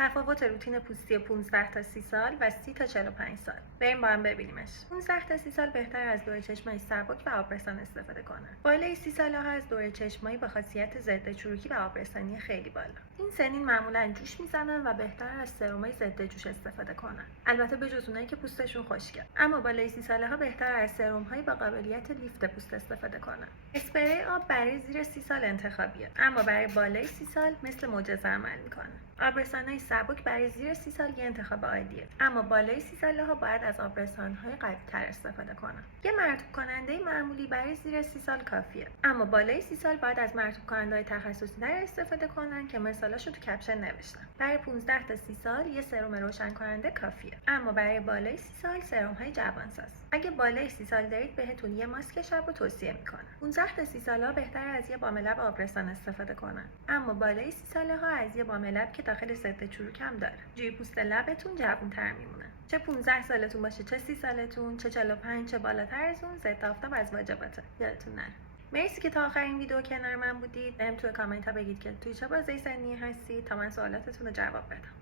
تفاوت روتین پوستی 15 تا 30 سال و 30 تا 45 سال. بریم با هم ببینیمش. 15 تا 30 سال بهتر از دور چشمای سبک و آبرسان استفاده کنن. بالای 30 ساله‌ها از دور چشمایی با خاصیت ضد چروکی و آبرسانی خیلی بالا. این سنین معمولاً جوش میزنن و بهتر از سرمای ضد جوش استفاده کنن. البته بجز اونایی که پوستشون خشکه. اما بالای 30 ساله‌ها بهتر از سرم‌هایی با قابلیت لیفت پوست استفاده کنن. اسپری آب برای زیر 30 سال انتخابیه، اما برای بالای 30 سال مثل معجزه عمل میکنه. آبرسان‌های سبک برای زیر 30 سال یه انتخاب عالیه، اما بالای 30 ساله‌ها باید از آبرسان‌های قوی‌تر استفاده کنن. یه مرطوب کننده معمولی برای زیر 30 سال کافیه، اما بالای 30 سال باید از مرطوب کننده‌های تخصصی‌تر استفاده کنن که مثالاشو تو کپشن نوشتم. برای 15 تا 30 سال یه سرم روشن کننده کافیه، اما برای بالای 30 سال سرم‌های جوانساز. اگه بالای 30 سال دارید بهتون یه ماسک شب رو توصیه میکنم. 15 تا 30 سال‌ها بهتر از یه بام لب آبرسان استفاده کنن، اما بالای 30 سال‌ها از یه بام لب که داخل ضد چروک هم داره. جوی پوست لبتون جوان‌تر میمونه. چه 15 سالتون باشه، چه 30 سالتون، چه 45، چه بالاتر از اون، ضد آفتاب از واجباته. یادتون نره. مرسی که تا آخر این ویدیو کنار من بودید. بهم توی کامنت ها بگید که توی چه بازه سنی هستید تا من سوالاتتون رو جواب بدم.